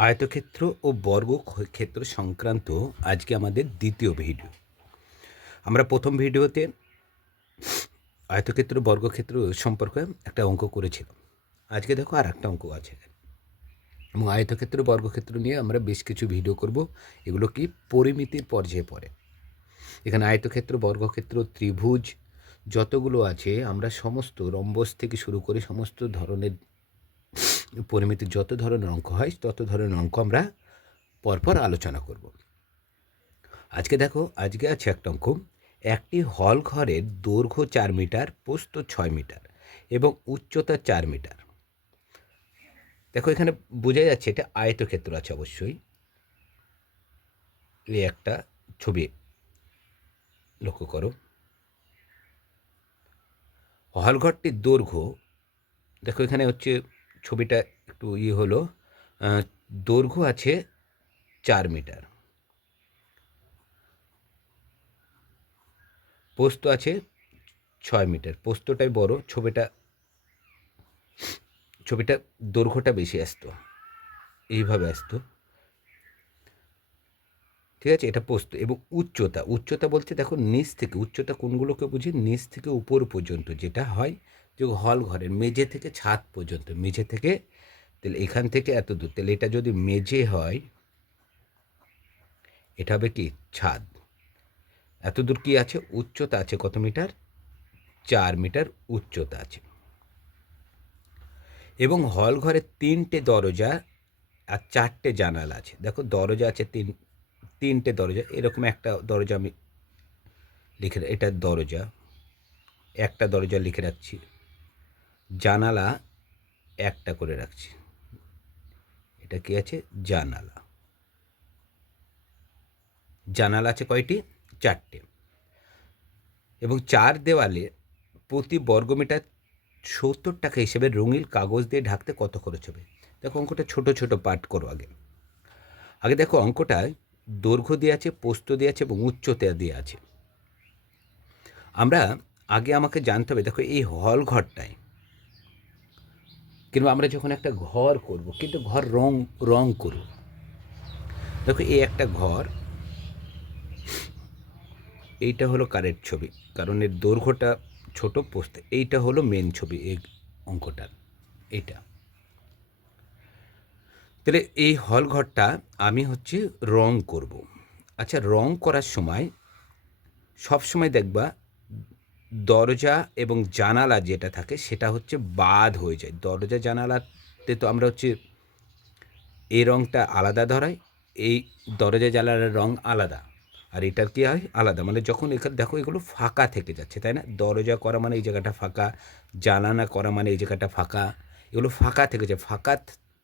আয়তক্ষেত্র ও বর্গ ক্ষেত্র সংক্রান্ত আজকে আমাদের দ্বিতীয় ভিডিও আমরা প্রথম ভিডিওতে আয়তক্ষেত্র, বর্গক্ষেত্র সম্পর্কে একটা অঙ্ক করেছিলাম। আজকে দেখো আর একটা অঙ্ক আছে। এবং আয়তক্ষেত্র, বর্গক্ষেত্র নিয়ে আমরা বেশ কিছু ভিডিও করব। এগুলো কি পরিমিতির পর্যায়ে পড়ে। এখানে আয়তক্ষেত্র, বর্গক্ষেত্র, ত্রিভুজ যতগুলো আছে, আমরা সমস্ত রম্বস থেকে শুরু করে সমস্ত ধরনের পরিমিতির যত ধরনের অঙ্ক হয়, তত ধরনের অঙ্ক আমরা পরপর আলোচনা করব। আজকে দেখো, আজকে আছে একটা অঙ্ক। একটি হল ঘরের দৈর্ঘ্য চার মিটার, প্রস্থ ছয় মিটার এবং উচ্চতা চার মিটার। দেখো, এখানে বোঝা যাচ্ছে এটা আয়তক্ষেত্র আছে অবশ্যই। এই একটা ছবি লক্ষ্য করো। হলঘরটির দৈর্ঘ্য, দেখো, এখানে হচ্ছে ছবিটা একটু ইয়ে হলো দৈর্ঘ্য আছে চার মিটার। পোস্ত আছে ছয় মিটার। পোস্তটাই বড়, ছবিটা ছবিটা দৈর্ঘ্যটা বেশি আসতো। এইভাবে আসতো। ঠিক আছে? এটা পোস্ত এবং উচ্চতা উচ্চতা বলতে দেখো নিচ থেকে, উচ্চতা কোনগুলোকে বুঝি? নিচ থেকে উপর পর্যন্ত যেটা হয় যে হল ঘরের মেঝে থেকে ছাদ পর্যন্ত, মেঝে থেকে তাহলে এখান থেকে এত দূর। তাহলে এটা যদি মেঝে হয়, এটা হবে কি? ছাদ। এত দূর কি আছে? উচ্চতা আছে কত মিটার? চার মিটার উচ্চতা আছে। এবং হল ঘরে তিনটে দরজা আর চারটে জানালা আছে। দেখো দরজা আছে তিন তিনটে দরজা, এরকম একটা দরজা আমি লিখে এটা দরজা, একটা দরজা লিখে রাখছি, জানালা একটা করে রাখছি। এটা কি আছে? জানালা। জানালা আছে কয়টি? চারটে। এবং চার দেওয়ালে প্রতি বর্গমিটার সত্তর টাকা হিসেবে রঙিন কাগজ দিয়ে ঢাকতে কত খরচ হবে? দেখো অঙ্কটা ছোট ছোট পাঠ করো আগে। আগে দেখো অঙ্কটায় দৈর্ঘ্য দেওয়া আছে পোস্ত দেওয়া আছে এবং উচ্চতা দেওয়া আছে। আমরা আগে আমাকে জানতে হবে, দেখো এই হল ঘরটায় কিংবা আমরা যখন একটা ঘর করব, কিন্তু ঘর রং রং করব। দেখো এই একটা ঘর, এইটা হলো কারেক্ট ছবি, কারণ এর দৈর্ঘ্যটা ছোট পোস্ত এইটা হলো মেন ছবি, এই অঙ্কটার, এইটা। তাহলে এই হল ঘরটা আমি হচ্ছে রং করব। আচ্ছা রং করার সময় সব সময় দেখবা দরজা এবং জানালা যেটা থাকে সেটা হচ্ছে বাদ হয়ে যায়। দরজা জানালাতে তো আমরা হচ্ছে এই রংটা আলাদা ধরাই, এই দরজা জানালার রং আলাদা আর এটার কী হয়? আলাদা। মানে যখন এখানে দেখো এগুলো ফাঁকা থেকে যাচ্ছে, তাই না? দরজা করা মানে এই জায়গাটা ফাঁকা, জানালা করা মানে এই জায়গাটা ফাঁকা, এগুলো ফাঁকা থেকে যায়। ফাঁকা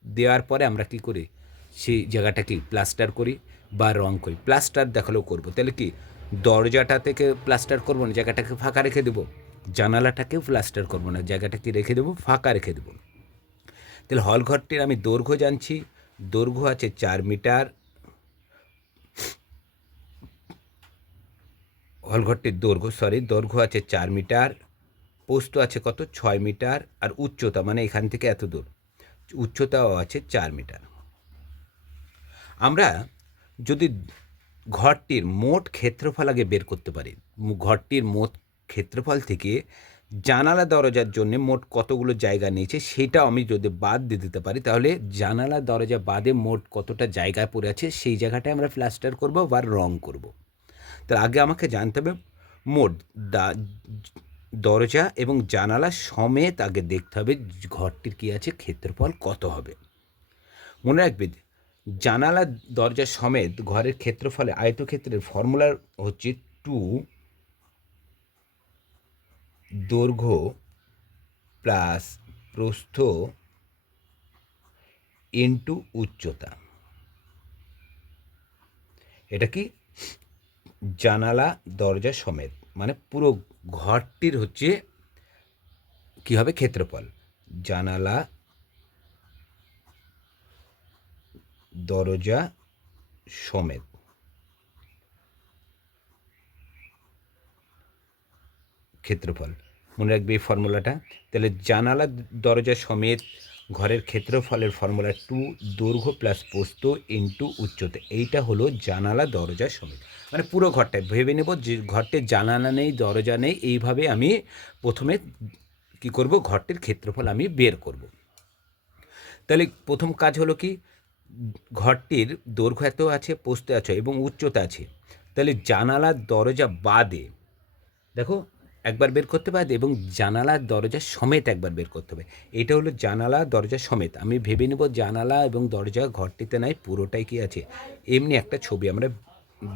দেওয়ার পরে আমরা কি করি? সেই জায়গাটা কি প্লাস্টার করি বা রং করি। প্লাস্টার দেখালেও করব। তাহলে কি? দরজাটা থেকে প্লাস্টার করব না, জায়গাটাকে ফাঁকা রেখে দেবো? জানালাটাকেও প্লাস্টার করব না, জায়গাটাকে রেখে দেবো, ফাঁকা রেখে দেবো। তাহলে হল ঘরটির আমি দৈর্ঘ্য জানছি। দৈর্ঘ্য আছে চার মিটার। হলঘরটির দৈর্ঘ্য সরি দৈর্ঘ্য আছে চার মিটার। পোস্ত আছে কত? ছয় মিটার। আর উচ্চতা মানে এখান থেকে এত দূর। উচ্চতাও আছে চার মিটার। আমরা যদি ঘরটির মোট ক্ষেত্রফল আগে বের করতে পারি, ঘরটির মোট ক্ষেত্রফল থেকে জানালা দরজার জন্য মোট কতগুলো জায়গা নিয়েছে সেটা আমি যদি বাদ দিয়ে দিতে পারি, তাহলে জানালা দরজা বাদে মোট কতটা জায়গায় পড়ে আছে সেই জায়গাটায় আমরা প্লাস্টার করব বা রং করব। তার আগে আমাকে জানতে হবে মোট দা- দরজা এবং জানালা সমেত আগে দেখতে হবে ঘরটির কী আছে, ক্ষেত্রফল কত হবে। মনে রাখবে জানালা, দরজা সমেত ঘরের ক্ষেত্রফলে আয়তক্ষেত্রের ফর্মুলার হচ্ছে টু দৈর্ঘ্য প্লাস প্রস্থ ইন্টু উচ্চতা। এটা কি? জানালা, দরজা সমেত। মানে পুরো ঘরটির হচ্ছে কি হবে ক্ষেত্রফল। জানালা, দরজা সমেত। ক্ষেত্রফল। মনে রাখবে এই ফর্মুলাটা। তাহলে জানালা, দরজা সমেত ঘরের ক্ষেত্রফলের ফর্মুলা টু দৈর্ঘ্য প্লাস পোস্ত ইন্টু উচ্চতা। এইটা হলো জানালা, দরজা সমেত মানে পুরো ঘরটায় ভেবে নেব যে ঘরটির জানালা নেই, দরজা নেই, এইভাবে আমি প্রথমে কি করব? ঘরটির ক্ষেত্রফল আমি বের করব। তাহলে প্রথম কাজ হলো কি? ঘরটির দৈর্ঘ্য এত আছে পোস্ত আছে এবং উচ্চতা আছে। তাহলে জানালার দরজা বাদে, দেখো একবার বের করতে পারে এবং জানালার দরজা সমেত একবার বের করতে হবে। এটা হলো জানালা, দরজা সমেত। আমি ভেবে নেব জানালা এবং দরজা ঘরটিতে নাই, পুরোটাই কি আছে? এমনি একটা ছবি আমরা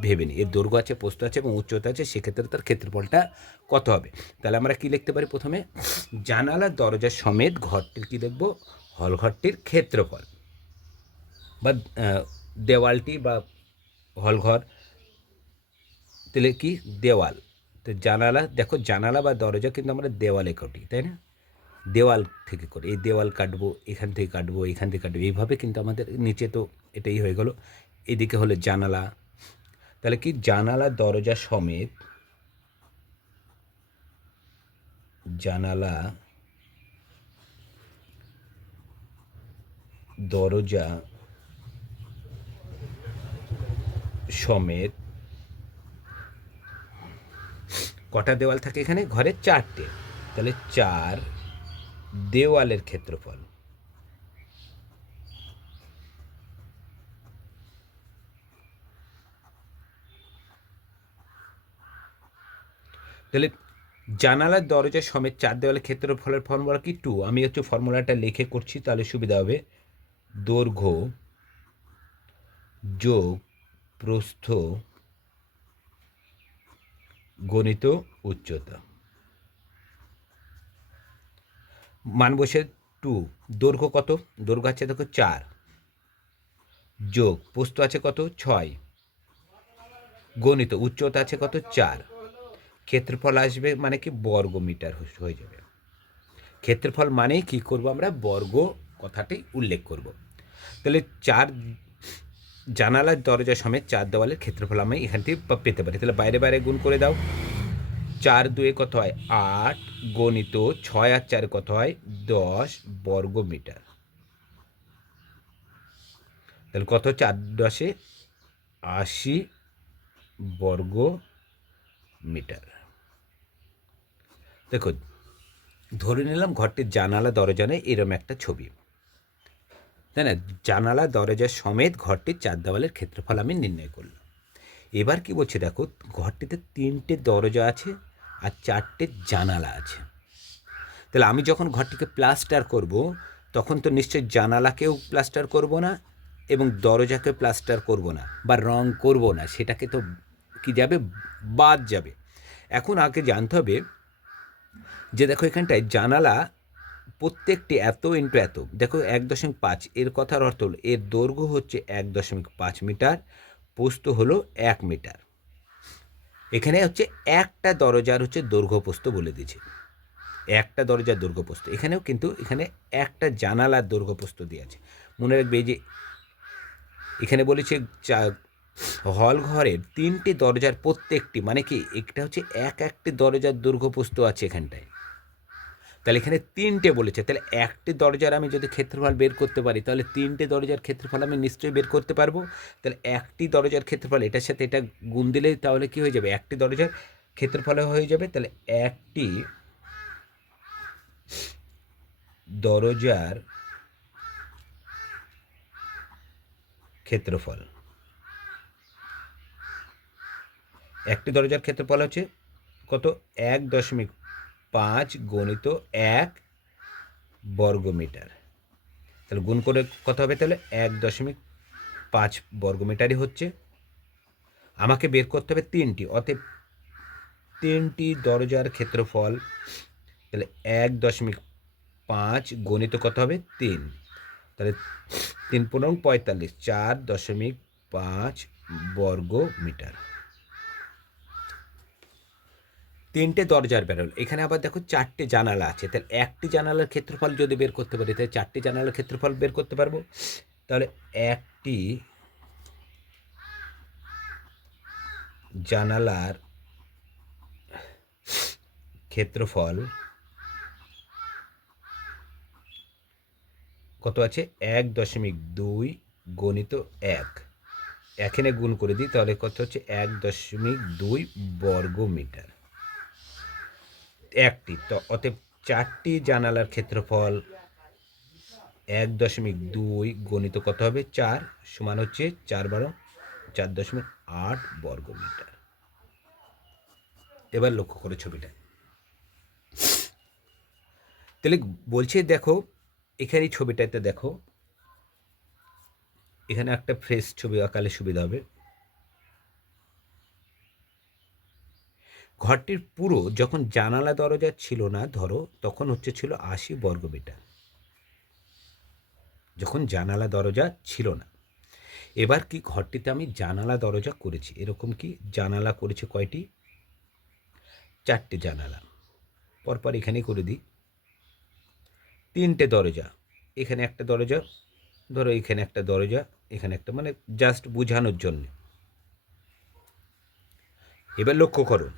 ভেবে নিই। এর দৈর্ঘ্য আছে পোস্ত আছে এবং উচ্চতা আছে, সেক্ষেত্রে তার ক্ষেত্রফলটা কত হবে? তাহলে আমরা কি লিখতে পারি প্রথমে? জানালা, দরজা সমেত ঘরটির কি দেখব? হল ঘরটির ক্ষেত্রফল। বা দেওয়ালটি বা হলঘর তাহলে কি? দেওয়াল। তো জানালা, দেখো জানালা বা দরজা কিন্তু আমরা দেওয়ালে কাটি তাই না? দেওয়াল থেকে করি, এই দেওয়াল কাটবো, এখান থেকে কাটবো, এখান থেকে কাটবো, এইভাবে কিন্তু আমাদের নিচে তো এটাই হয়ে গেল। এদিকে হলো জানালা। তাহলে কি জানালা, দরজা সমেত জানালা, দরজা সমেত কটা দেওয়াল থাকে এখানে? ঘরে চারটে। তাহলে চার দেওয়ালের ক্ষেত্রফল। তাহলে জানালার দরজা সমেত চার দেওয়ালের ক্ষেত্রফলের ফর্মুলা কি? টু আমি হচ্ছে ফর্মুলাটা লিখে করছি, তাহলে সুবিধা হবে। দৈর্ঘ্য, যোগ, প্রস্থ গণিত উচ্চতা। মান বসে টু দৈর্ঘ্য কত? দৈর্ঘ্য আছে দেখো চার। যোগ পোস্ত আছে কত? ছয়। গণিত উচ্চতা আছে কত? চার। ক্ষেত্রফল আসবে মানে কি? বর্গ মিটার হয়ে যাবে। ক্ষেত্রফল মানে কি করব আমরা? বর্গ কথাটি উল্লেখ করব। তাহলে চার জানালার দরজা সমেত চার দেওয়ালের ক্ষেত্রফল আমি এখান থেকে পেতে পারি। তাহলে বাইরে বাইরে গুণ করে দাও। চার দুয়ে কত হয়? আট গণিত ছয় আর চার কত হয়? দশ বর্গ মিটার তাহলে কত চার দশে আশি বর্গ মিটার দেখো ধরে নিলাম ঘরটির জানালা দরজা নেই, এরম একটা ছবি। তাই না, জানালা, দরজা সমেত ঘরটির চার দেওয়ালের ক্ষেত্রফল আমি নির্ণয় করলাম। এবার কি বলছে দেখো, ঘরটিতে তিনটে দরজা আছে আর চারটে জানালা আছে। তাহলে আমি যখন ঘরটিকে প্লাস্টার করব, তখন তো নিশ্চয়ই জানালাকেও প্লাস্টার করব না এবং দরজাকে প্লাস্টার করব না বা রং করব না, সেটাকে তো কি যাবে? বাদ যাবে। এখন আগে জানতে হবে যে দেখো এখানটায় জানালা প্রত্যেকটি এত ইন্টু এত। দেখো এক দশমিক পাঁচ, এর কথার অর্থ হলো, এর দৈর্ঘ্য হচ্ছে এক দশমিক পাঁচ মিটার পোস্ত হলো এক মিটার। এখানে হচ্ছে একটা দরজার হচ্ছে দৈর্ঘ্য পোস্ত বলে দিয়েছে। একটা দরজার দৈর্ঘ্য পোস্ত এখানেও কিন্তু এখানে একটা জানালার দৈর্ঘ্য পোস্ত দিয়ে আছে। মনে রাখবে যে, এখানে বলেছে হল ঘরের তিনটি দরজার প্রত্যেকটি মানে কি, একটা হচ্ছে এক একটি দরজার দৈর্ঘ্য পোস্ত আছে এখানটায়। তাহলে এখানে তিনটে বলেছে। তাহলে একটি দরজার আমি যদি ক্ষেত্রফল বের করতে পারি, তাহলে তিনটে দরজার ক্ষেত্রফল আমি নিশ্চয়ই বের করতে পারব। তাহলে একটি দরজার ক্ষেত্রফল এটার সাথে এটা গুণ দিলেই তাহলে কি হয়ে যাবে? একটি দরজার ক্ষেত্রফল হয়ে যাবে, তাহলে একটি দরজার ক্ষেত্রফল। একটি দরজার ক্ষেত্রফল হচ্ছে কত? এক দশমিক পাঁচ গণিত এক বর্গ মিটার তাহলে গুণ করে কত হবে তাহলে? এক দশমিক পাঁচ বর্গ মিটারই হচ্ছে। আমাকে বের করতে হবে তিনটি, অতএব তিনটি দরজার ক্ষেত্রফল তাহলে এক দশমিক পাঁচ গণিত কত হবে? তিন। তাহলে তিন পনেরো পঁয়তাল্লিশ, চার দশমিক পাঁচ বর্গ মিটার তিনটে দরজার বেরোল। এখানে আবার দেখো চারটে জানালা আছে। তাহলে একটি জানালার ক্ষেত্রফল যদি বের করতে পারি, তাহলে চারটি জানালার ক্ষেত্রফল বের করতে পারব? তাহলে একটি জানালার ক্ষেত্রফল কত আছে? এক দশমিক দুই গণিত এক। এখানে গুণ করে দিই, তাহলে কত হচ্ছে? এক দশমিক দুই বর্গ মিটার একটি, তো অতএব চারটি জানালার ক্ষেত্রফল এক দশমিক দুই গণিত কত হবে? চার সমান হচ্ছে চার বারো, চার দশমিক আট বর্গ মিটার এবার লক্ষ্য করে ছবিটা। তাহলে বলছে দেখো, এখানে ছবিটাতে দেখো, এখানে একটা ফ্রেশ ছবি আঁকালে সুবিধা হবে। ঘরটির পুরো যখন জানালা দরজা ছিল না, ধরো, তখন হচ্ছে ছিল আশি বর্গ মিটার। যখন জানালা দরজা ছিল না। এবার কি ঘরটিতে আমি জানালা দরজা করেছি? এরকম কি জানালা করেছে কয়টি? চারটে জানালা। পরপর এখানে করে দিই। তিনটে দরজা। এখানে একটা দরজা, ধরো এখানে একটা দরজা, এখানে একটা মানে জাস্ট বোঝানোর জন্য। এবার লক্ষ্য করো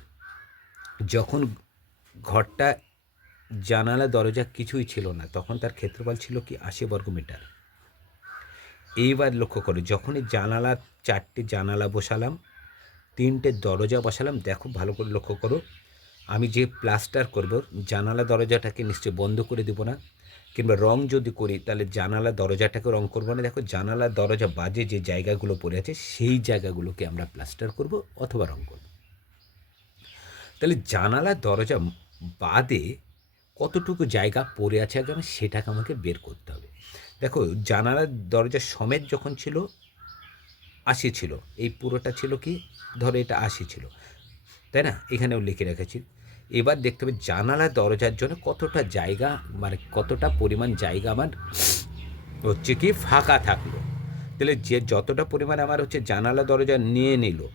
যখন ঘরটা জানালা দরজা কিছুই ছিল না, তখন তার ক্ষেত্রফল ছিল কি? আশি বর্গ মিটার। এইবার লক্ষ্য করো, যখনই জানালা, চারটে জানালা বসালাম, তিনটে দরজা বসালাম, দেখো ভালো করে লক্ষ্য করো, আমি যে প্লাস্টার করব, জানালা দরজাটাকে নিশ্চয়ই বন্ধ করে দেবো না, কিংবা রং যদি করি, তাহলে জানালা দরজাটাকে রং করব না। দেখো জানালা দরজা বাজে যে জায়গাগুলো পড়ে আছে, সেই জায়গাগুলোকে আমরা প্লাস্টার করব অথবা রং করব। তাহলে জানালা দরজা বাদে কতটুকু জায়গা পড়ে আছে একজন, সেটাকে আমাকে বের করতে হবে। দেখো, জানালার দরজা সমেত যখন ছিল, আশি ছিল। এই পুরোটা ছিল কি? ধরো এটা আশি ছিল। তাই না? এখানেও লিখে রেখেছি। এবার দেখতে হবে জানালা দরজার জন্য কতটা জায়গা মানে কতটা পরিমাণ জায়গা আমার হচ্ছে কি ফাঁকা থাকল। তাহলে যে যতটা পরিমাণ আমার হচ্ছে জানালা দরজা নিয়ে নিল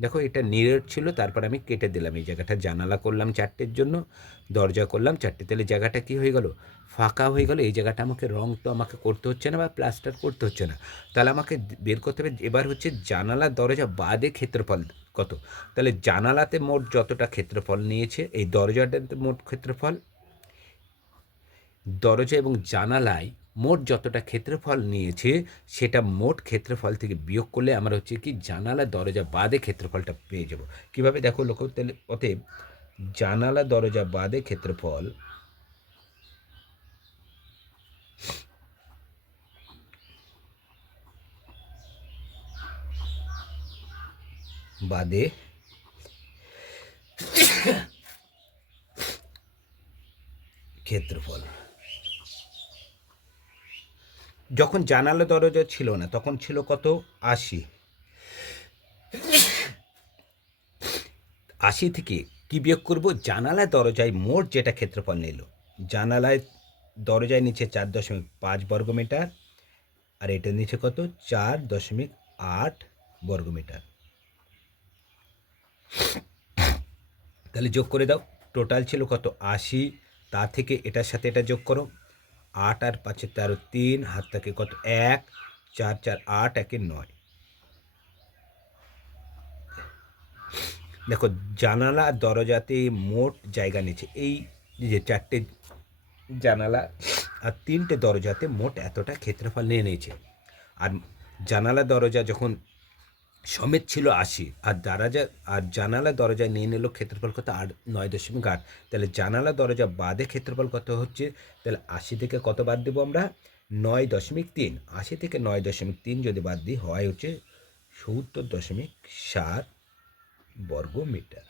দেখো, এটা নিরেট ছিল, তারপর আমি কেটে দিলাম। এই জায়গাটা জানালা করলাম চারটের জন্য, দরজা করলাম চারটে, তাহলে জায়গাটা কি হয়ে গেল? ফাঁকা হয়ে গেল। এই জায়গাটা আমাকে রং তো আমাকে করতে হচ্ছে না বা প্লাস্টার করতে হচ্ছে না। তাহলে আমাকে বের করতে হবে, এবার হচ্ছে জানালা, দরজা বাদে ক্ষেত্রফল কত? তাহলে জানালাতে মোট যতটা ক্ষেত্রফল নিয়েছে, এই দরজাটাতে মোট ক্ষেত্রফল, দরজা এবং জানালায় মোট যতটা ক্ষেত্রফল নিয়েছে, সেটা মোট ক্ষেত্রফল থেকে বিয়োগ করলে আমরা হচ্ছে কি জানালা, দরজা বাদে ক্ষেত্রফলটা পেয়ে যাব। কীভাবে দেখো লক্ষ্য তাহলে অতএব জানালা, দরজা বাদে ক্ষেত্রফল বাদে ক্ষেত্রফল। যখন জানালা দরজা ছিল না, তখন ছিল কত? আশি। আশি থেকে কি বিয়োগ করব? জানালা দরজায় মোট যেটা ক্ষেত্রফল নিল। জানালায় দরজায় নিচে চার দশমিক পাঁচ বর্গমিটার, আর এটা নিচে কত? চার দশমিক আট বর্গমিটার। তাহলে যোগ করে দাও। টোটাল ছিল কত? আশি। তা থেকে এটার সাথে এটা যোগ করো। আট আর পাঁচে তেরো তিন, হাত থেকে কত? এক, চার চার, আট, একে নয়। দেখো, জানালা, দরজাতে মোট জায়গা নিচ্ছে এই যে চারটে জানালা আর তিনটে দরজাতে মোট এতটা ক্ষেত্রফল নিয়ে নিয়েছে। আর জানালা, দরজা যখন সমেত ছিল আশি। আর দরজা, আর জানালা দরজা নিয়ে নিল ক্ষেত্রফল কত? আট, নয় দশমিক আট। তাহলে জানালা দরজা বাদে ক্ষেত্রফল কত হচ্ছে? তাহলে আশি থেকে কত বাদ দেবো আমরা? নয় দশমিক তিন। আশি থেকে নয় দশমিক তিন যদি বাদ দিই, হয় হচ্ছে সত্তর দশমিক সাত বর্গ মিটার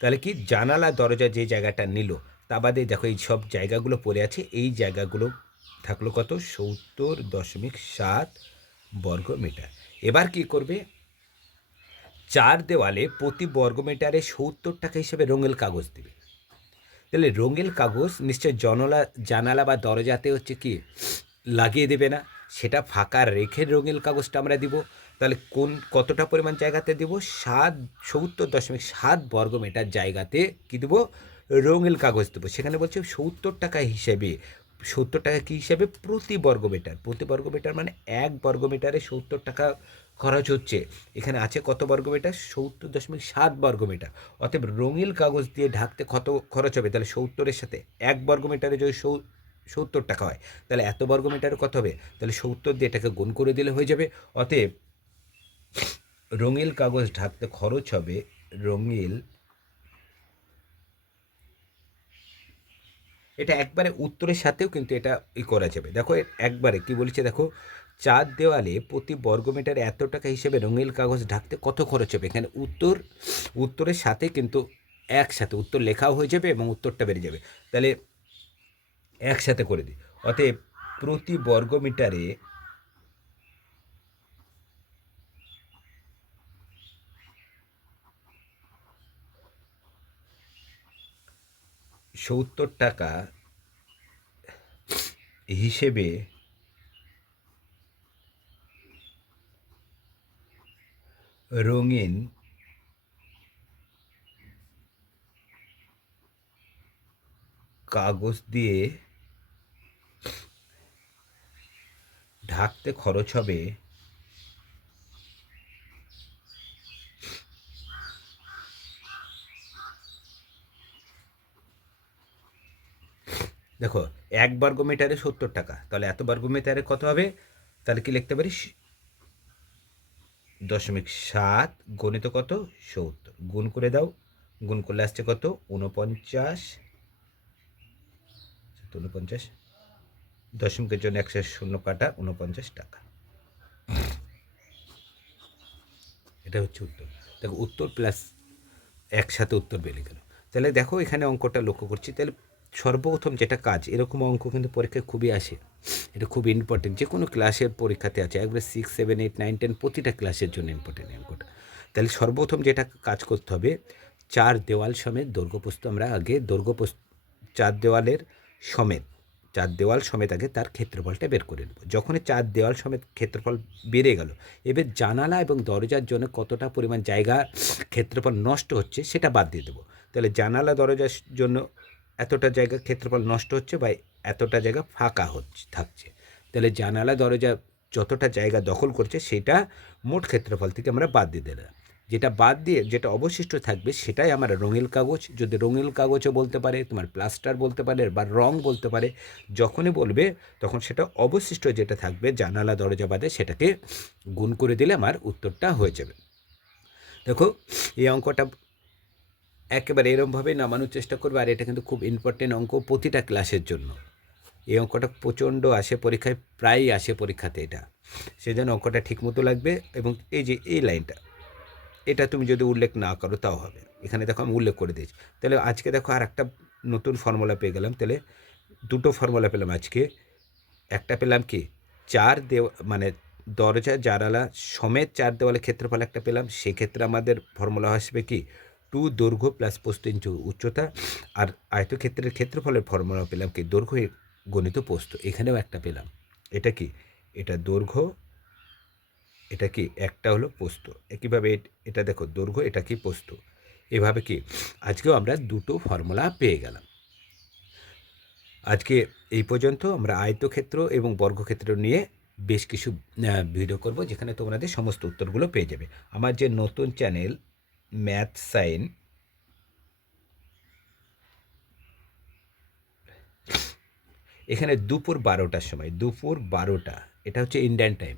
তাহলে কি? জানালা দরজা যে জায়গাটা নিল, তা বাদে দেখো এই সব জায়গাগুলো পড়ে আছে। এই জায়গাগুলো থাকল কত? সত্তর দশমিক সাত বর্গ মিটার এবার কি করবে? চার দেওয়ালে প্রতি বর্গ মিটারে সত্তর টাকা হিসেবে রঙেল কাগজ দেবে। তাহলে রঙেল কাগজ নিশ্চয় জনলা, জানালা বা দরজাতে হচ্ছে কি লাগিয়ে দেবে না? সেটা ফাঁকা রেখে রঙেল কাগজটা আমরা দিব। তাহলে কোন, কতটা পরিমাণ জায়গাতে দিব? সাত, সত্তর দশমিক সাত বর্গ মিটার জায়গাতে কী দেবো? রঙেল কাগজ দেবো। সেখানে বলছে সত্তর টাকা হিসেবে সত্তর টাকা কী হিসাবে প্রতি বর্গ মিটার প্রতি বর্গ মিটার মানে এক বর্গ মিটারে সত্তর টাকা খরচ হচ্ছে। এখানে আছে কত বর্গ মিটার সত্তর দশমিক সাত বর্গ মিটার অতএব রঙিল কাগজ দিয়ে ঢাকতে কত খরচ হবে? তাহলে সত্তরের সাথে এক বর্গ মিটারে যদি সত্তর টাকা হয়, তাহলে এত বর্গ মিটারে কত হবে? তাহলে সত্তর দিয়ে এটাকে গুণ করে দিলে হয়ে যাবে। অতএব রঙিল কাগজ ঢাকতে খরচ হবে রঙিল এটা একবারে উত্তরের সাথেও কিন্তু এটা ই করা যাবে। দেখো একবারে কি বলছে, দেখো চার দেওয়ালে প্রতি বর্গমিটারে এত টাকা হিসেবে রঙিল কাগজ ঢাকতে কত খরচ হবে? এখানে উত্তর, উত্তরের সাথে কিন্তু একসাথে উত্তর লেখাও হয়ে যাবে এবং উত্তরটা বেড়ে যাবে। তাহলে একসাথে করে দিই। অতএব প্রতি বর্গমিটারে সত্তর টাকা হিসেবে রঙিন কাগজ দিয়ে ঢাকতে খরচ হবে দেখো, এক বর্গ মিটারে সত্তর টাকা। তাহলে এত বর্গ মিটারে কত হবে? তাহলে কি লিখতে পারিস? দশমিক সাত গণিত কত? সত্তর। গুণ করে দাও। গুণ করলে আসছে কত? উনপঞ্চাশ উনপঞ্চাশ দশমিকের জন্য একশো শূন্য কাটা উনপঞ্চাশ টাকা। এটা হচ্ছে উত্তর। দেখো, উত্তর প্লাস একসাথে উত্তর বেরিয়ে গেল। তাহলে দেখো, এখানে অঙ্কটা লক্ষ্য করছি। তাহলে সর্বপ্রথম যেটা কাজ, এরকম অঙ্ক কিন্তু পরীক্ষায় খুবই আসে। এটা খুব ইম্পর্টেন্ট যে কোনো ক্লাসের পরীক্ষাতে আছে, একবারে six seven eight nine ten প্রতিটা ক্লাসের জন্য ইম্পর্টেন্ট অঙ্কটা। তাহলে সর্বপ্রথম যেটা কাজ করতে হবে, চার দেওয়াল সমেত দৈর্ঘ্যপ্রস্থ আমরা আগে দৈর্ঘ্যপ্রস্থ চার দেওয়ালের সমেত, চার দেওয়াল সমেত আগে তার ক্ষেত্রফলটা বের করে নেব। যখনই চার দেওয়াল সমেত ক্ষেত্রফল বেড়ে গেল, এবার জানালা এবং দরজার জন্য কতটা পরিমাণ জায়গা ক্ষেত্রফল নষ্ট হচ্ছে সেটা বাদ দিয়ে দেবো। তাহলে জানালা দরজার জন্য এতটা জায়গা ক্ষেত্রফল নষ্ট হচ্ছে বা এতটা জায়গা ফাঁকা হচ্ছে, থাকছে। তাহলে জানালা, দরজা যতটা জায়গা দখল করছে, সেটা মোট ক্ষেত্রফল থেকে আমরা বাদ দিয়ে দিলাম। যেটা বাদ দিয়ে, যেটা অবশিষ্ট থাকবে, সেটাই আমার রঙিল কাগজ। যদি রঙিল কাগজও বলতে পারে, তোমার প্লাস্টার বলতে পারে বা রং বলতে পারে, যখনই বলবে, তখন সেটা অবশিষ্ট যেটা থাকবে, জানালা, দরজা বাদে সেটাকে গুণ করে দিলে আমার উত্তরটা হয়ে যাবে। দেখো, এই অঙ্কটা একেবারে এরমভাবেই নামানোর চেষ্টা করবে আর এটা কিন্তু খুব ইম্পর্টেন্ট অঙ্ক প্রতিটা ক্লাসের জন্য। এই অঙ্কটা প্রচণ্ড আসে পরীক্ষায়, প্রায়ই আসে পরীক্ষাতে এটা। সেজন্য অঙ্কটা ঠিকমতো লাগবে এবং এই যে এই লাইনটা, এটা তুমি যদি উল্লেখ না করো তাও হবে। এখানে দেখো আমি উল্লেখ করে দিয়েছি। তাহলে আজকে দেখো আর একটা নতুন ফর্মুলা পেয়ে গেলাম। তাহলে দুটো ফর্মুলা পেলাম আজকে। একটা পেলাম কি? চার দেও মানে দরজা, জানালা সমেত চার দেওয়ালে ক্ষেত্রফল একটা পেলাম। সেক্ষেত্রে আমাদের ফর্মুলা আসবে কি? টু দৈর্ঘ্য প্লাস পোস্ত ইঞ্চু উচ্চতা। আর আয়তক্ষেত্রের ক্ষেত্রফলের ফর্মুলা পেলাম কি? দৈর্ঘ্য গণিত পোস্ত এখানেও একটা পেলাম। এটা কি? এটা দৈর্ঘ্য, এটা কি? একটা হলো পোস্ত একইভাবে এটা দেখো, দৈর্ঘ্য, এটা কি পোস্ত এভাবে কি? আজকেও আমরা দুটো ফর্মুলা পেয়ে গেলাম। আজকে এই পর্যন্ত আমরা আয়তক্ষেত্র এবং বর্গক্ষেত্র নিয়ে বেশ কিছু ভিডিও করব, যেখানে তোমাদের সমস্ত উত্তরগুলো পেয়ে যাবে। আমার যে নতুন চ্যানেল ম্যাথ সাইন এখানে দুপুর বারোটার সময়, দুপুর বারোটা, এটা হচ্ছে ইন্ডিয়ান টাইম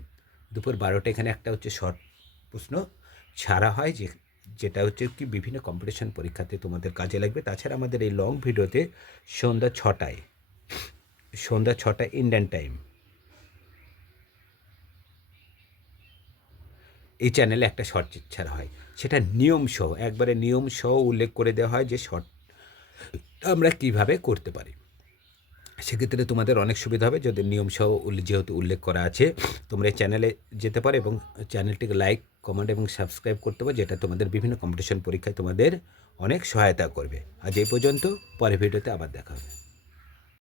দুপুর বারোটা এখানে একটা হচ্ছে শর্ট প্রশ্ন ছাড়া হয় যে, যেটা হচ্ছে কি বিভিন্ন কম্পিটিশন পরীক্ষাতে তোমাদের কাজে লাগবে। তাছাড়া আমাদের এই লং ভিডিওতে সন্ধ্যা ছটায় সন্ধ্যা ছটায় ইন্ডিয়ান টাইম এই চ্যানেলে একটা শর্ট ছাড়া হয়। সেটা নিয়ম সহ, একবারে নিয়ম সহ উল্লেখ করে দেওয়া হয় যে শর্ট আমরা কীভাবে করতে পারি। সেক্ষেত্রে তোমাদের অনেক সুবিধা হবে যদি নিয়ম সহ যেহেতু উল্লেখ করা আছে, তোমরা এই চ্যানেলে যেতে পারো এবং চ্যানেলটিকে লাইক কমেন্ট এবং সাবস্ক্রাইব করতে পারো, যেটা তোমাদের বিভিন্ন কম্পিটিশন পরীক্ষায় তোমাদের অনেক সহায়তা করবে। আজ এই পর্যন্ত পরে ভিডিওতে আবার দেখা হবে।